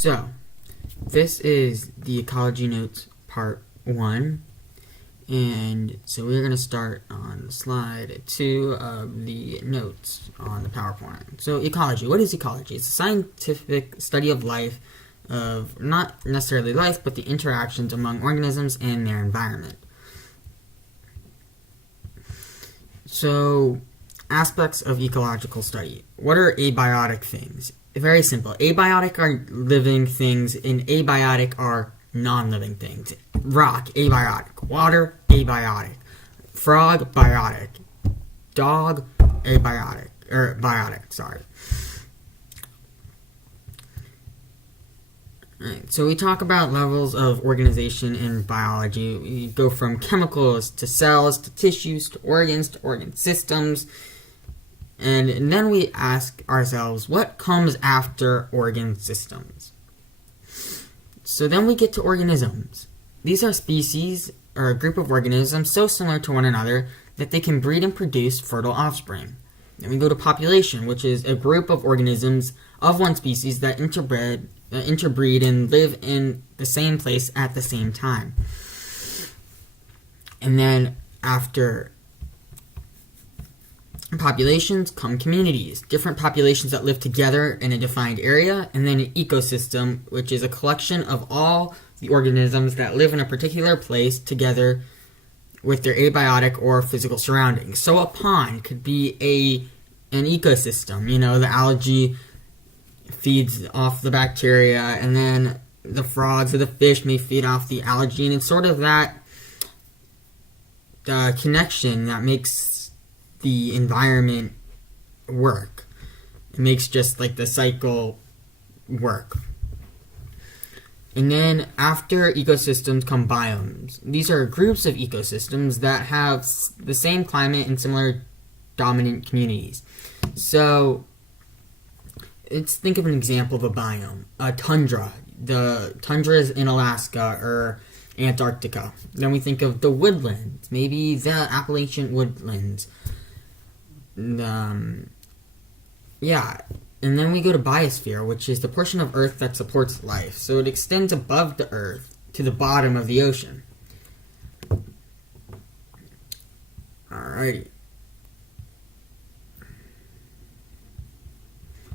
So, this is the Ecology Notes Part 1, and so we're going to start on slide 2 of the notes on the PowerPoint. So, ecology. What is ecology? It's a scientific study of life, of not necessarily life, but the interactions among organisms and their environment. So, aspects of ecological study. What are abiotic things? Very simple. Abiotic are living things, and abiotic are non-living things. Rock, abiotic. Water, abiotic. Frog, biotic. Dog, abiotic. Biotic, sorry. Alright, so we talk about levels of organization in biology. We go from chemicals to cells to tissues to organ systems. And then we ask ourselves, what comes after organ systems? So then we get to organisms. These are species, or a group of organisms so similar to one another that they can breed and produce fertile offspring. Then we go to population, which is a group of organisms of one species that interbreed and live in the same place at the same time. And then after populations come communities, different populations that live together in a defined area, and then an ecosystem, which is a collection of all the organisms that live in a particular place together with their abiotic or physical surroundings. So a pond could be an ecosystem. You know, the algae feeds off the bacteria, and then the frogs or the fish may feed off the algae, and it's sort of that connection that makes the environment work. It makes just like the cycle work. And then after ecosystems come biomes. These are groups of ecosystems that have the same climate and similar dominant communities. So let's think of an example of a biome. A tundra. The tundra is in Alaska or Antarctica. Then we think of the woodlands, maybe the Appalachian woodlands. And then we go to biosphere, which is the portion of Earth that supports life. So it extends above the Earth to the bottom of the ocean. Alrighty.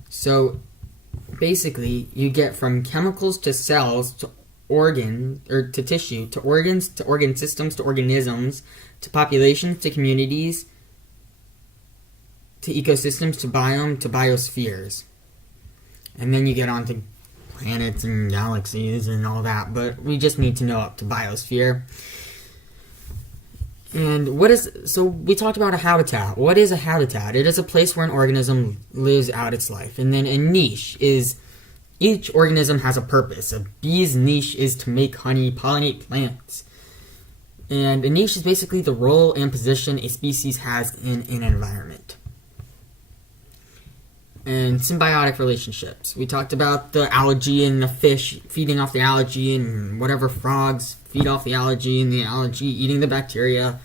So basically, you get from chemicals to cells to organ or to tissue to organs to organ systems to organisms to populations to communities to ecosystems, to biome, to biospheres. And then you get on to planets and galaxies and all that, but we just need to know up to biosphere. And so we talked about a habitat. What is a habitat? It is a place where an organism lives out its life. And then a niche is, each organism has a purpose. A bee's niche is to make honey, pollinate plants. And a niche is basically the role and position a species has in an environment. And symbiotic relationships. We talked about the algae and the fish feeding off the algae, and whatever frogs feed off the algae, and the algae eating the bacteria.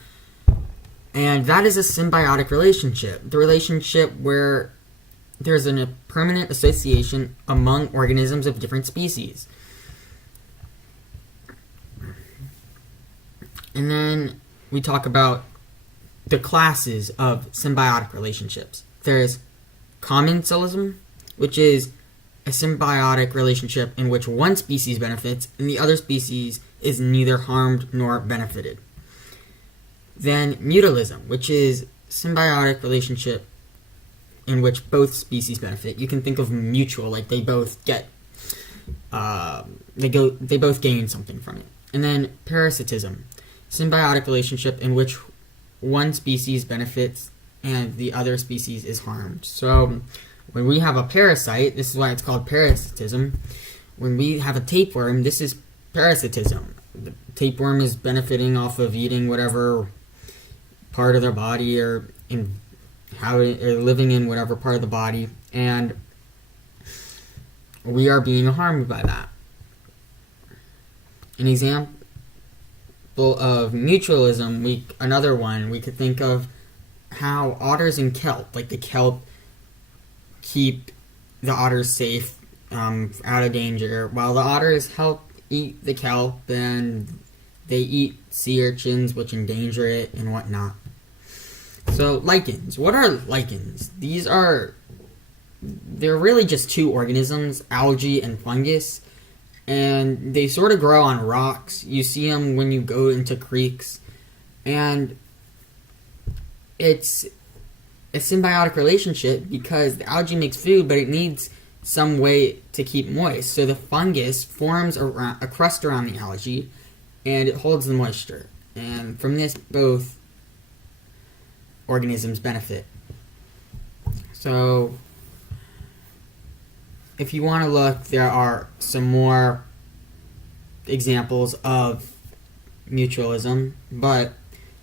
And that is a symbiotic relationship. The relationship where there's a permanent association among organisms of different species. And then we talk about the classes of symbiotic relationships. There's commensalism, which is a symbiotic relationship in which one species benefits and the other species is neither harmed nor benefited. Then mutualism, which is symbiotic relationship in which both species benefit. You can think of mutual, like they both get, they both gain something from it. And then parasitism, symbiotic relationship in which one species benefits and the other species is harmed. So when we have a parasite, this is why it's called parasitism. When we have a tapeworm, this is parasitism. The tapeworm is benefiting off of eating whatever part of their body or living in whatever part of the body, and we are being harmed by that. An example of mutualism, another one, we could think of how otters and kelp, like the kelp keep the otters safe out of danger, while the otters help eat the kelp, and they eat sea urchins, which endanger it and whatnot. So lichens. What are lichens? They're really just two organisms, algae and fungus, and they sort of grow on rocks. You see them when you go into creeks, and it's a symbiotic relationship because the algae makes food, but it needs some way to keep moist. So the fungus forms a crust around the algae, and it holds the moisture. And from this, both organisms benefit. So if you want to look, there are some more examples of mutualism, but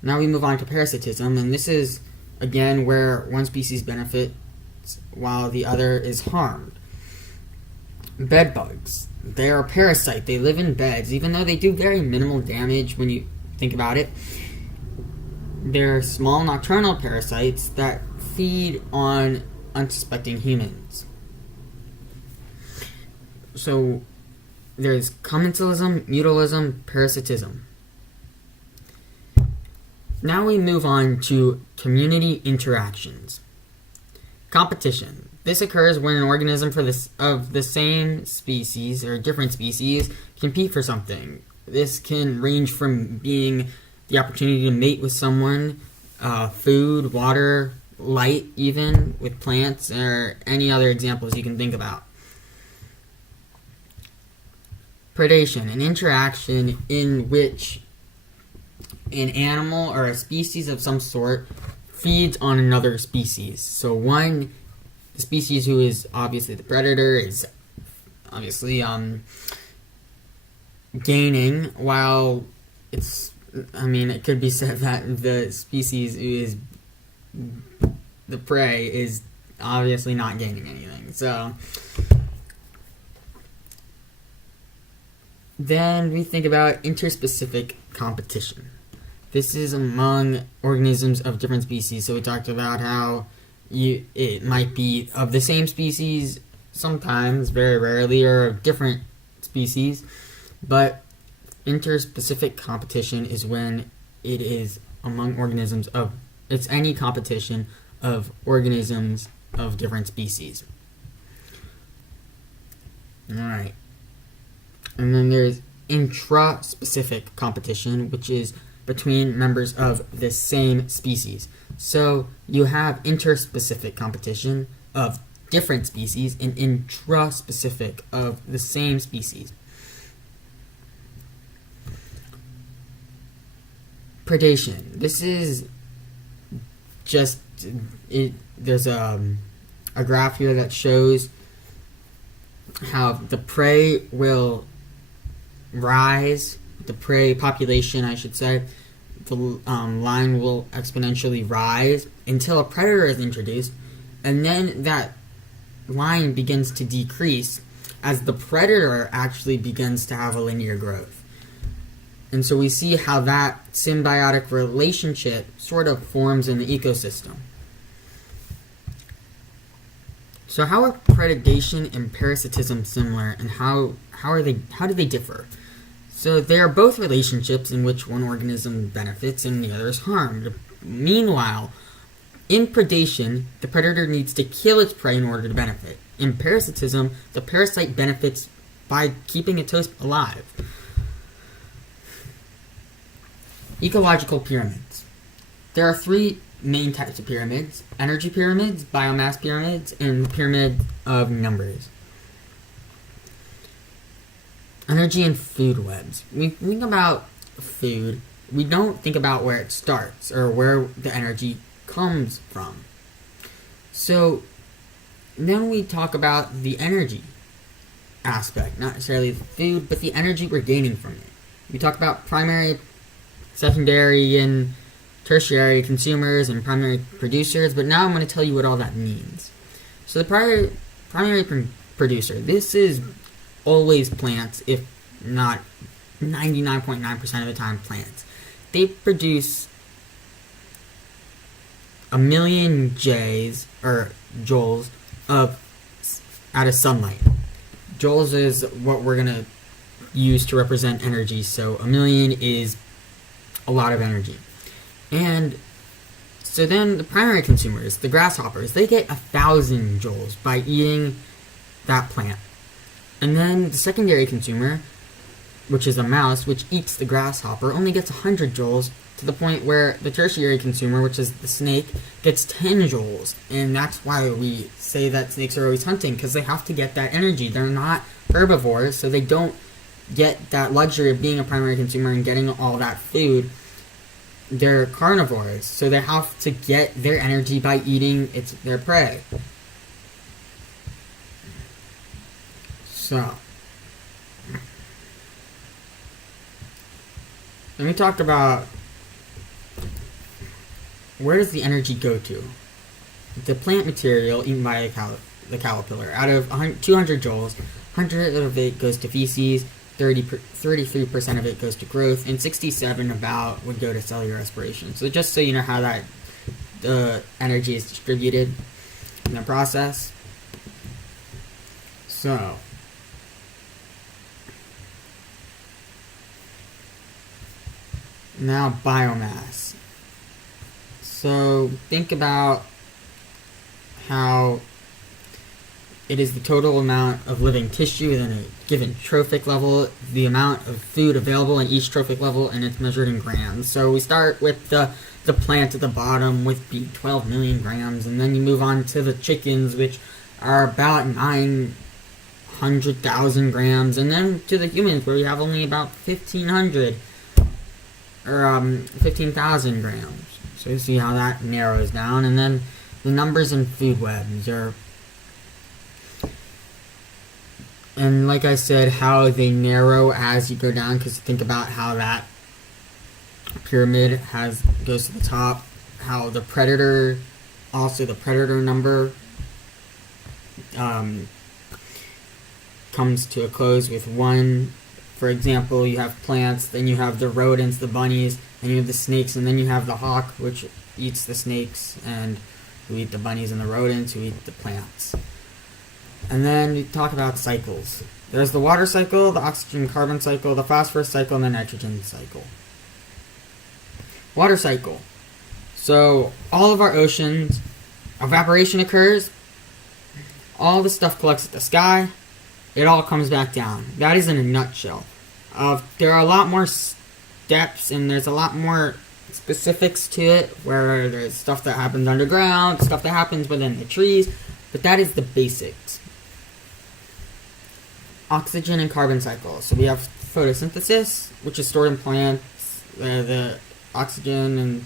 now we move on to parasitism, and this is, again, where one species benefits while the other is harmed. Bed bugs. They are a parasite. They live in beds, even though they do very minimal damage when you think about it. They're small nocturnal parasites that feed on unsuspecting humans. So there's commensalism, mutualism, parasitism. Now we move on to community interactions. Competition. This occurs when an organism of the same species or different species compete for something. This can range from being the opportunity to mate with someone, food, water, light, even with plants, or any other examples you can think about. Predation, an interaction in which an animal or a species of some sort feeds on another species. So the species who is obviously the predator is obviously gaining, while it could be said that the species who is the prey is obviously not gaining anything. So then we think about interspecific competition. This is among organisms of different species. So we talked about how it might be of the same species sometimes, very rarely, or of different species. But interspecific competition is when it is among organisms it's any competition of organisms of different species. Alright. And then there's intraspecific competition, which is between members of the same species. So you have interspecific competition of different species and intraspecific of the same species. Predation. This is just there's a graph here that shows how the prey will rise, the prey population, I should say, the line will exponentially rise until a predator is introduced, and then that line begins to decrease as the predator actually begins to have a linear growth. And so we see how that symbiotic relationship sort of forms in the ecosystem. So how are predation and parasitism similar, and how do they differ? So they are both relationships in which one organism benefits and the other is harmed. Meanwhile, in predation, the predator needs to kill its prey in order to benefit. In parasitism, the parasite benefits by keeping its host alive. Ecological pyramids. There are three main types of pyramids: energy pyramids, biomass pyramids, and the pyramid of numbers. Energy and food webs. We think about food, we don't think about where it starts or where the energy comes from. So then we talk about the energy aspect, not necessarily the food, but the energy we're gaining from it. We talk about primary, secondary, and tertiary consumers and primary producers, but now I'm going to tell you what all that means. So the primary producer, this is always plants, if not 99.9% of the time plants. They produce 1 million joules out of sunlight. joules is what we're going to use to represent energy. So a million is a lot of energy. And so then the primary consumers, the grasshoppers, they get 1,000 joules by eating that plant. And then the secondary consumer, which is a mouse, which eats the grasshopper, only gets 100 joules, to the point where the tertiary consumer, which is the snake, gets 10 joules. And that's why we say that snakes are always hunting, because they have to get that energy. They're not herbivores, so they don't get that luxury of being a primary consumer and getting all that food. They're carnivores, so they have to get their energy by eating their prey. So, let me talk about where does the energy go to? The plant material eaten by the caterpillar. Out of 200 joules, 100 of it goes to feces, 33% of it goes to growth, and 67 about would go to cellular respiration. So just so you know how that the energy is distributed in the process. So now biomass. So think about how it is the total amount of living tissue within a given trophic level, the amount of food available in each trophic level, and it's measured in grams. So we start with the plant at the bottom with being 12 million grams, and then you move on to the chickens, which are about 900,000 grams, and then to the humans, where we have only about 1,500 or 15,000 grams. So you see how that narrows down, and then the numbers in food webs are, and like I said, how they narrow as you go down, because think about how that pyramid goes to the top, how the predator number comes to a close with 1. For example, you have plants, then you have the rodents, the bunnies, and you have the snakes, and then you have the hawk, which eats the snakes, and who eat the bunnies, and the rodents, who eat the plants. And then we talk about cycles. There's the water cycle, the oxygen-carbon cycle, the phosphorus cycle, and the nitrogen cycle. Water cycle. So all of our oceans, evaporation occurs, all the stuff collects at the sky, it all comes back down. That is in a nutshell. There are a lot more steps, and there's a lot more specifics to it, where there's stuff that happens underground, stuff that happens within the trees, but that is the basics. Oxygen and carbon cycle. So we have photosynthesis, which is stored in plants, the oxygen and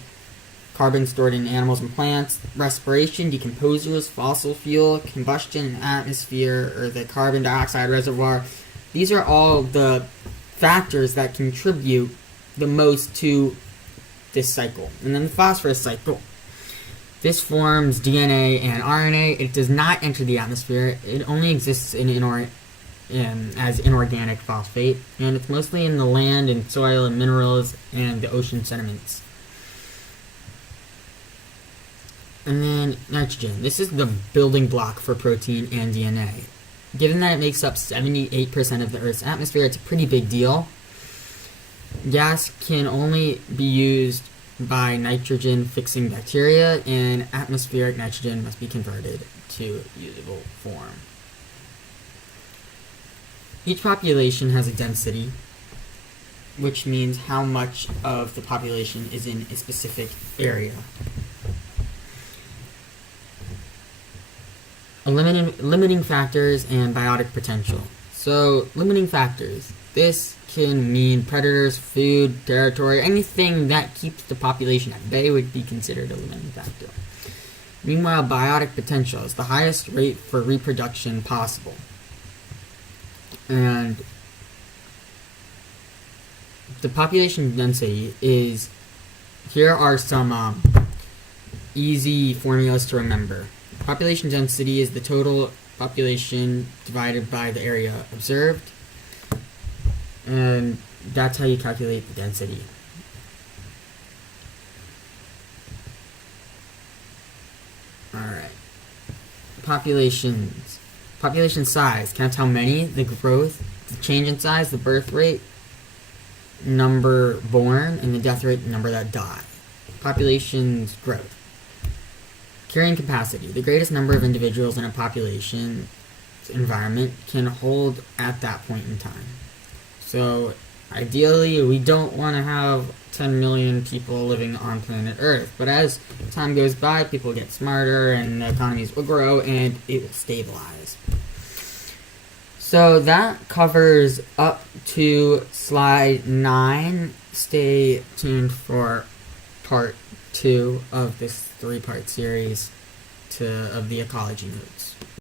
carbon stored in animals and plants, respiration, decomposers, fossil fuel, combustion, and atmosphere, or the carbon dioxide reservoir. These are all the factors that contribute the most to this cycle. And then the phosphorus cycle. This forms DNA and RNA. It does not enter the atmosphere. It only exists as inorganic phosphate, and it's mostly in the land and soil and minerals and the ocean sediments. And then nitrogen. This is the building block for protein and DNA. Given that it makes up 78% of the Earth's atmosphere, it's a pretty big deal. Gas can only be used by nitrogen-fixing bacteria, and atmospheric nitrogen must be converted to usable form. Each population has a density, which means how much of the population is in a specific area. Limiting factors and biotic potential. So, limiting factors. This can mean predators, food, territory, anything that keeps the population at bay would be considered a limiting factor. Meanwhile, biotic potential is the highest rate for reproduction possible. And the population density is, here are some easy formulas to remember. Population density is the total population divided by the area observed, and that's how you calculate the density. Alright. Populations. Population size counts how many, the growth, the change in size, the birth rate, number born, and the death rate, the number that die. Population's growth. Carrying capacity. The greatest number of individuals in a population environment can hold at that point in time. So ideally, we don't want to have 10 million people living on planet Earth, but as time goes by, people get smarter and the economies will grow and it will stabilize. So that covers up to slide 9. Stay tuned for part 2 of this 3-part series of the Ecology Notes.